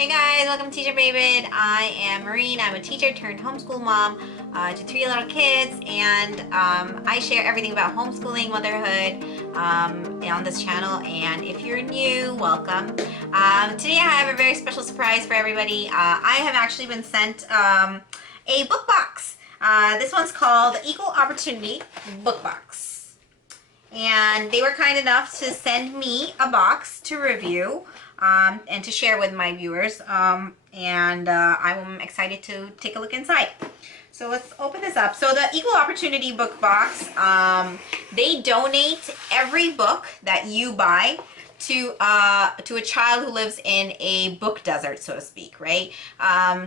Hey guys, welcome to Teacher Mabid. I am Maureen. I'm a teacher turned homeschool mom to three little kids, and I share everything about homeschooling, motherhood on this channel. And if you're new, welcome. Today I have a very special surprise for everybody. I have actually been sent a book box. This one's called Equal Opportunity Book Box. And they were kind enough to send me a box to review and to share with my viewers. I'm excited to take a look inside. So let's open this up. So the Equal Opportunity Book Box, they donate every book that you buy to a child who lives in a book desert, so to speak, right?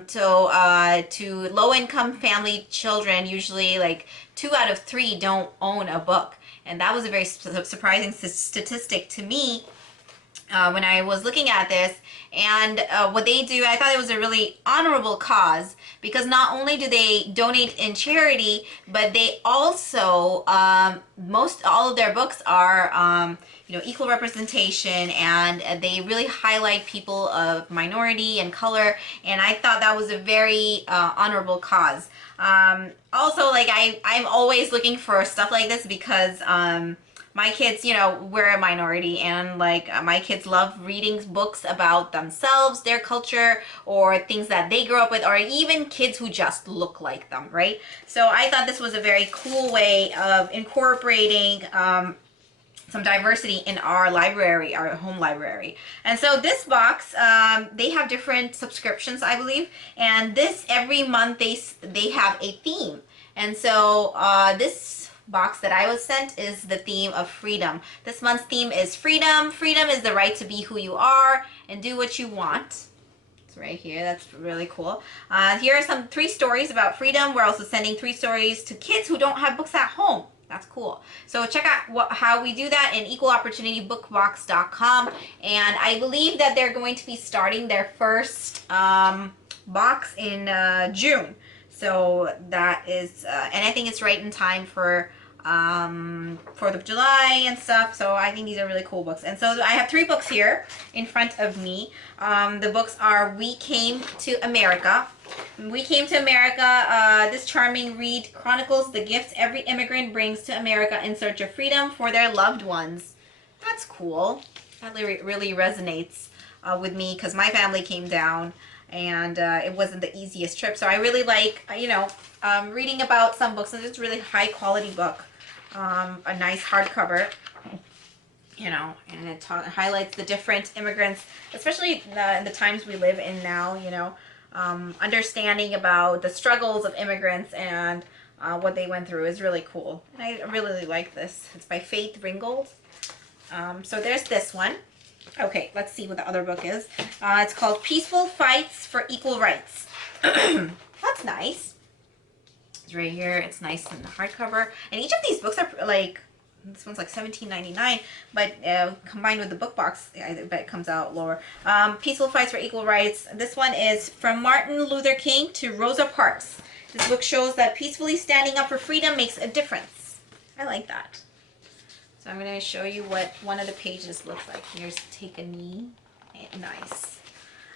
To low-income family children, usually like 2 out of 3 don't own a book. And that was a very surprising statistic to me when I was looking at this. And what they do, I thought it was a really honorable cause, because not only do they donate in charity, but they also, all of their books are, equal representation, and they really highlight people of minority and color. And I thought that was a very honorable cause. Also, like I'm always looking for stuff like this because my kids, we're a minority, and like my kids love reading books about themselves, their culture, or things that they grew up with, or even kids who just look like them, right? So I thought this was a very cool way of incorporating some diversity in our library, our home library. And so this box, they have different subscriptions, I believe, and this every month they have a theme. And so this box that I was sent is the theme of freedom. This month's theme is freedom. Freedom is the right to be who you are and do what you want. It's right here. That's really cool. Here are 3 stories about freedom. We're also sending 3 stories to kids who don't have books at home. That's cool. So check out how we do that in equalopportunitybookbox.com. And I believe that they're going to be starting their first box in June. So that is, and I think it's right in time for 4th of July and stuff. So I think these are really cool books. And so I have 3 books here in front of me. The books are We Came to America. We Came to America. This charming read chronicles the gifts every immigrant brings to America in search of freedom for their loved ones. That's cool. That really resonates with me, because my family came down, and it wasn't the easiest trip. So I really like, reading about some books, and it's a really high quality book. A nice hardcover, and it highlights the different immigrants, especially in the times we live in now, understanding about the struggles of immigrants and what they went through is really cool. And I really like this. It's by Faith Ringgold. So there's this one. Okay, let's see what the other book is. It's called Peaceful Fights for Equal Rights. That's nice. It's right here. It's nice in the hardcover. And each of these books are like, this one's like $17.99, but combined with the book box, I bet it comes out lower. Peaceful Fights for Equal Rights. This one is From Martin Luther King to Rosa Parks. This book shows that peacefully standing up for freedom makes a difference. I like that. So I'm going to show you what one of the pages looks like. Here's Take a Knee. Nice.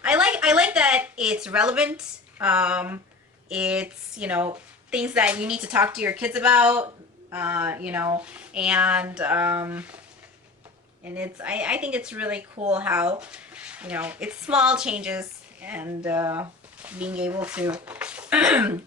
I like that it's relevant. It's, things that you need to talk to your kids about, and it's, I think it's really cool how, it's small changes, and being able to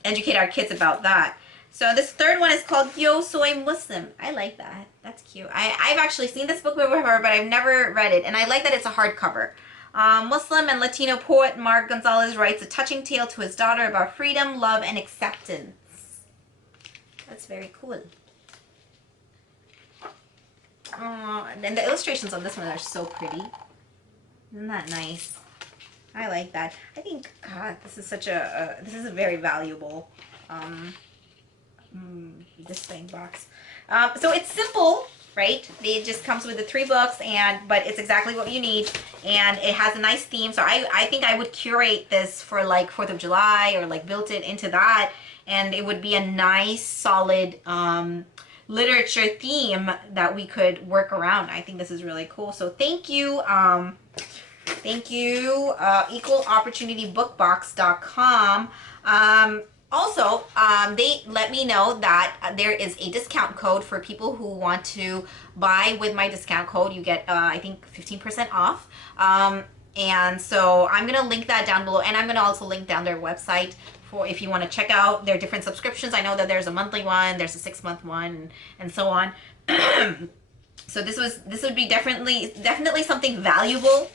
educate our kids about that. So this third one is called Yo Soy Muslim. I like that. That's cute. I've actually seen this book before, but I've never read it. And I like that it's a hardcover. Muslim and Latino poet Mark Gonzalez writes a touching tale to his daughter about freedom, love, and acceptance. That's very cool. And the illustrations on this one are so pretty. Isn't that nice? I like that. I think, God, this is such this is a very valuable displaying box. So it's simple, right? It just comes with the 3 books, but it's exactly what you need, and it has a nice theme. So I think I would curate this for like 4th of July, or like built it into that, and it would be a nice solid literature theme that we could work around. I think this is really cool. So thank you Thank you, equalopportunitybookbox.com. They let me know that there is a discount code for people who want to buy with my discount code. You get, I think, 15% off. And so I'm going to link that down below. And I'm going to also link down their website for if you want to check out their different subscriptions. I know that there's a monthly one, there's a 6-month one, and so on. So this would be definitely something valuable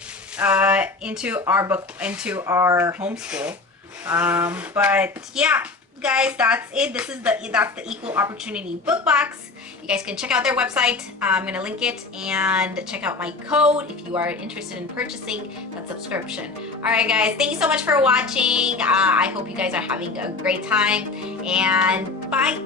into our homeschool. But yeah, guys, that's it. That's the Equal Opportunity Book Box. You guys can check out their website. I'm gonna link it, and check out my code if you are interested in purchasing that subscription. All right, guys, thank you so much for watching. I hope you guys are having a great time, and bye.